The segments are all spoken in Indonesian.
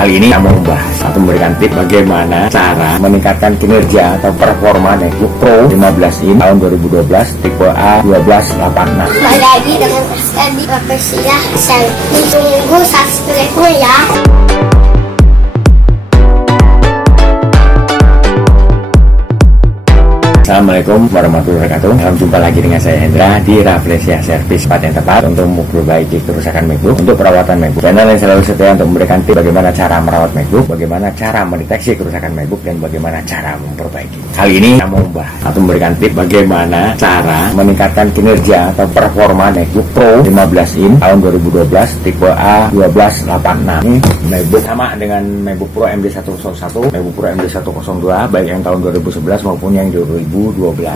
Kali ini saya mau membahas atau memberikan tips bagaimana cara meningkatkan kinerja atau performa MacBook Pro 15 in tahun 2012 tipe A1286. Kembali lagi dengan Asta di Profesilah Selfie. Tunggu subscribe-nya ya. Assalamualaikum warahmatullahi wabarakatuh. Salam jumpa lagi dengan saya Hendra di Rafflesia Service, tempat yang tepat untuk memperbaiki kerusakan MacBook, untuk perawatan MacBook. Channel yang selalu setia untuk memberikan tips bagaimana cara merawat MacBook, bagaimana cara mendeteksi kerusakan MacBook, dan bagaimana cara memperbaiki. Kali ini saya mau membahas atau memberikan tips bagaimana cara meningkatkan kinerja atau performa MacBook Pro 15 in tahun 2012 tipe A1286. Ini MacBook sama dengan MacBook Pro MD101, MacBook Pro MD102, baik yang tahun 2011 maupun yang 2012.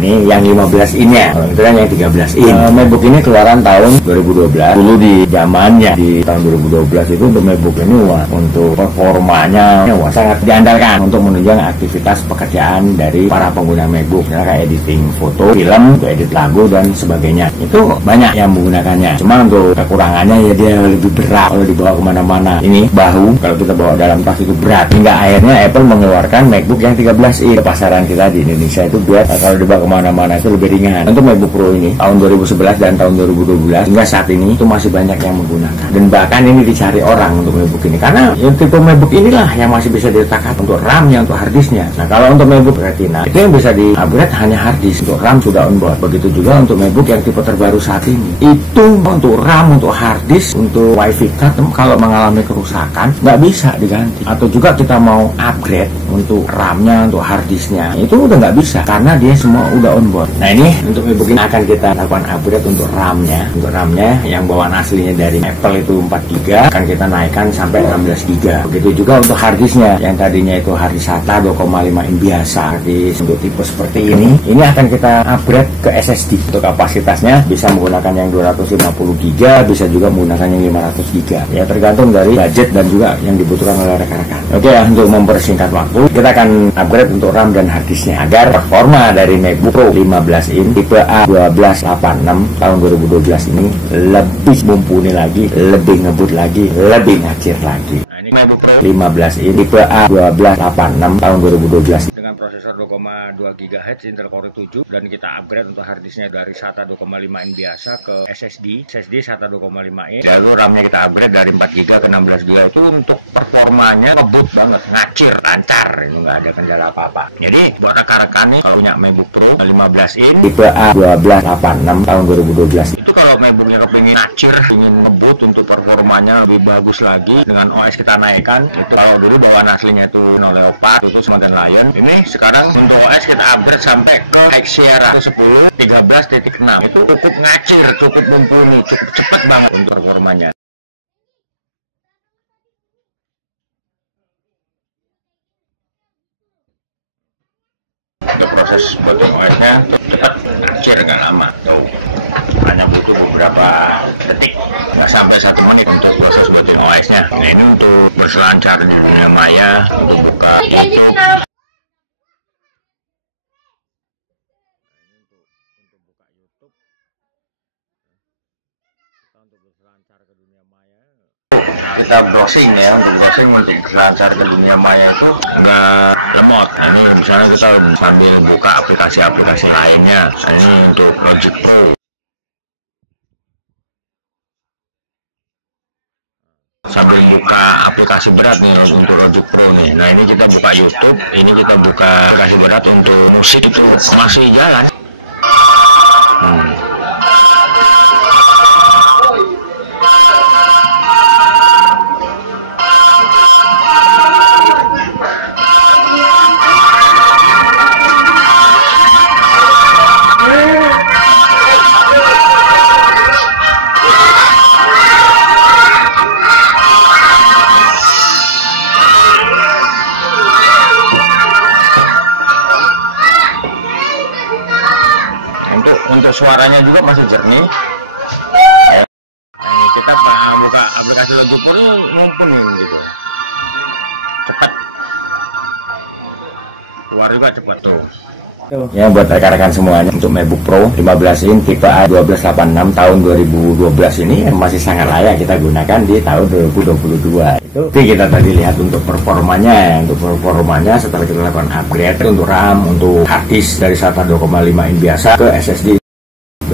Ini yang 15 in-nya, itu kan yang 13 in. MacBook ini keluaran tahun 2012. Dulu di zamannya di tahun 2012 itu untuk MacBook ini untuk performanya sangat diandalkan untuk menunjang aktivitas pekerjaan dari para pengguna MacBook, kayak editing foto, film, untuk edit lagu dan sebagainya. Itu banyak yang menggunakannya. Cuma untuk kekurangannya ya dia lebih berat kalau dibawa kemana-mana. Ini bahu kalau kita bawa dalam tas itu berat. Hingga akhirnya Apple mengeluarkan MacBook yang 13 in. Pasaran kita di Indonesia itu buat kalau dibawa kemana-mana itu lebih ringan. Untuk MacBook Pro ini tahun 2011 dan tahun 2012 hingga saat ini itu masih banyak yang menggunakan, dan bahkan ini dicari orang untuk MacBook ini karena yang tipe MacBook inilah yang masih bisa diletakkan untuk RAM-nya, untuk harddisknya. Nah, kalau untuk MacBook Retina itu yang bisa di-upgrade hanya harddisk, untuk RAM sudah onboard. Begitu juga untuk MacBook yang tipe terbaru saat ini, itu untuk RAM, untuk harddisk, untuk WiFi card kalau mengalami kerusakan nggak bisa diganti. Atau juga kita mau upgrade untuk RAM-nya, untuk harddisknya, itu udah nggak bisa karena dia semua udah onboard. Nah, ini untuk MacBook ini akan kita lakukan upgrade untuk RAM-nya. Untuk RAM-nya yang bawaan aslinya dari Apple itu 4 GB akan kita naikkan sampai 16 GB. Begitu juga untuk harddisknya yang tadinya itu harddisk SATA 2,5 in biasa, untuk tipe seperti ini akan kita upgrade ke SSD. Untuk kapasitasnya bisa menggunakan yang 250 GB, bisa juga menggunakan yang 500 GB. Ya, tergantung dari budget dan juga yang dibutuhkan oleh rekan-rekan. Oke, untuk mempersingkat waktu, kita akan upgrade untuk RAM dan harddisknya agar performa dari MacBook Pro 15 in tipe A1286 tahun 2012 ini lebih mumpuni lagi, lebih ngebut lagi, lebih ngacir lagi. Nah, ini MacBook Pro 15 in tipe A1286 tahun 2012 dengan prosesor 2,2 GHz Intel Core 7, dan kita upgrade untuk harddisknya dari SATA 2,5 in biasa ke SSD SATA 2,5 in. Lalu RAM-nya kita upgrade dari 4 GB ke 16 GB. Itu untuk performanya ngebut banget, ngacir, lancar, ini nggak ada kendala apa-apa. Jadi buat rekan-rekan nih kalau punya MacBook Pro 15 in tipe A1286 tahun 2012, itu kalau MacBooknya kepingin ngacir, ingin ngebut untuk performanya lebih bagus lagi dengan OS kita naikkan. Itu kalau dulu bawaan aslinya itu Leopard, itu Mountain Lion. Ini sekarang untuk OS kita upgrade sampai ke Xsierra 10 13.6. Itu cukup ngacir, cukup mumpuni, cukup cepat banget untuk performanya. Untuk proses booting OS-nya cepat, ngacir, nggak lama. Tuh, hanya butuh beberapa detik, nggak sampai 1 menit untuk proses booting OS-nya. Nah, ini untuk berselancar di dunia maya, untuk buka YouTube. Untuk berselancar ke dunia maya, kita browsing ya, untuk berselancar ke dunia maya itu nggak lemot. Ini misalnya kita sambil buka aplikasi-aplikasi lainnya. Ini untuk Logic Pro. Sambil buka aplikasi berat nih untuk Logic Pro nih. Nah, ini kita buka YouTube, ini kita buka aplikasi berat untuk musik, itu masih jalan. Untuk suaranya juga masih jernih. Nah, ini kita buka aplikasi Logic Pro ngumpulin gitu, cepat, keluar juga cepat tuh. Ya, buat rekan-rekan semuanya, untuk MacBook Pro 15 in tipe A1286 tahun 2012 ini masih sangat layak kita gunakan di tahun 2022. Tapi kita tadi lihat untuk performanya setelah kita lakukan upgrade untuk RAM, untuk hard disk dari SATA 2,5 in biasa ke SSD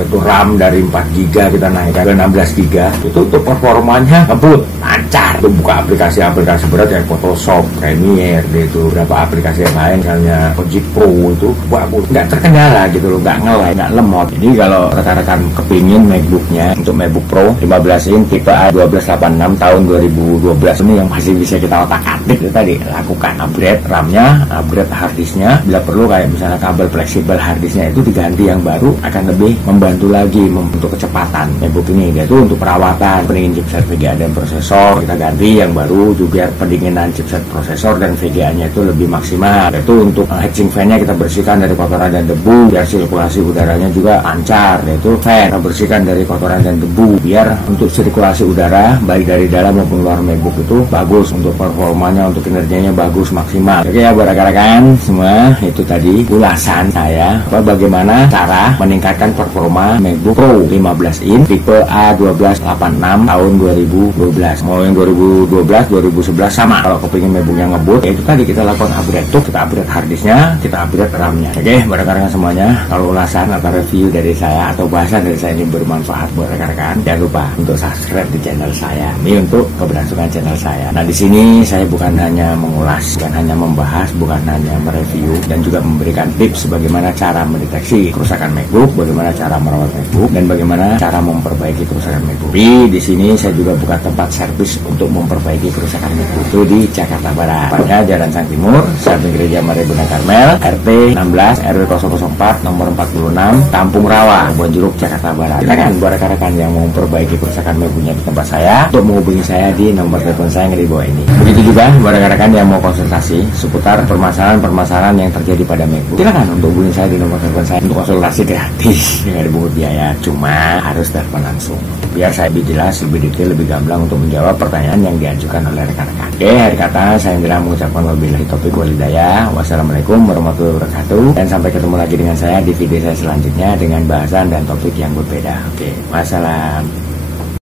itu RAM dari 4 GB kita naikkan ke 16 GB. Itu untuk performanya ngebut, lancar. Untuk buka aplikasi-aplikasi berat kayak Photoshop, Premiere, itu beberapa aplikasi yang lain misalnya Logic Pro itu bagus, nggak terkendala gitu loh, nggak ngelay, nggak lemot. Jadi kalau rekan-rekan kepingin MacBooknya untuk MacBook Pro 15 in tipe A1286 tahun 2012 ini yang masih bisa kita otak-atik, itu tadi lakukan upgrade RAM-nya, upgrade hard disk-nya. Bila perlu kayak misalnya kabel fleksibel hard disk-nya itu diganti yang baru, akan lebih membantu lagi untuk kecepatan MacBook ini. Yaitu untuk perawatan pendingin chipset VGA dan prosesor kita ganti yang baru, juga pendinginan chipset prosesor dan VGA-nya itu lebih maksimal. Yaitu untuk heatsink fan-nya kita bersihkan dari kotoran dan debu biar sirkulasi udaranya juga lancar. Yaitu fan kita bersihkan dari kotoran dan debu biar untuk sirkulasi udara baik dari dalam maupun luar MacBook itu bagus, untuk performanya, untuk kinerjanya bagus, maksimal. Oke ya buat rekan-rekan semua, itu tadi ulasan saya bagaimana cara meningkatkan performa MacBook Pro 15 in tipe A1286 tahun 2012. Mau yang 2012, 2011 sama. Kalau kepingin MacBooknya ngebut, ya itu tadi kita lakukan upgrade tuh, kita upgrade harddisknya, kita upgrade RAM-nya. Oke, buat rekan-rekan semuanya, kalau ulasan atau review dari saya atau bahasan dari saya ini bermanfaat buat rekan-rekan, jangan lupa untuk subscribe di channel saya. Ini untuk keberlangsungan channel saya. Nah, di sini saya bukan hanya mengulas, bukan hanya membahas, bukan hanya mereview, dan juga memberikan tips bagaimana cara mendeteksi kerusakan MacBook, bagaimana cara merawat MacBook, dan bagaimana cara memperbaiki kerusakan MacBook. Di sini saya juga buka tempat servis untuk memperbaiki kerusakan MacBook itu di Jakarta Barat. Tepatnya Jalan Sang Timur, samping Gereja Maria Bunda Karmel, RT 16 RW 004 nomor 46 Kampung Rawa, Bonjeruk, Jakarta Barat. Silakan buat rekan-rekan yang mau memperbaiki kerusakan MacBooknya di tempat saya untuk menghubungi saya di nomor telepon saya yang di bawah ini. Begitu juga buat rekan-rekan yang mau konsultasi seputar permasalahan-permasalahan yang terjadi pada MacBook, silakan untuk hubungi saya di nomor telepon saya untuk konsultasi gratis, nggak dipungut biaya, cuma harus telepon langsung biar saya lebih jelas, lebih detail, lebih gamblang untuk menjawab pertanyaan yang diajukan oleh rekan-rekan. Oke, akhir kata saya Indra mengucapkan wabillahi taufiq wal hidayah. Wassalamualaikum warahmatullahi wabarakatuh, dan sampai ketemu lagi dengan saya di video saya selanjutnya dengan bahasan dan topik yang berbeda. Oke, wassalam.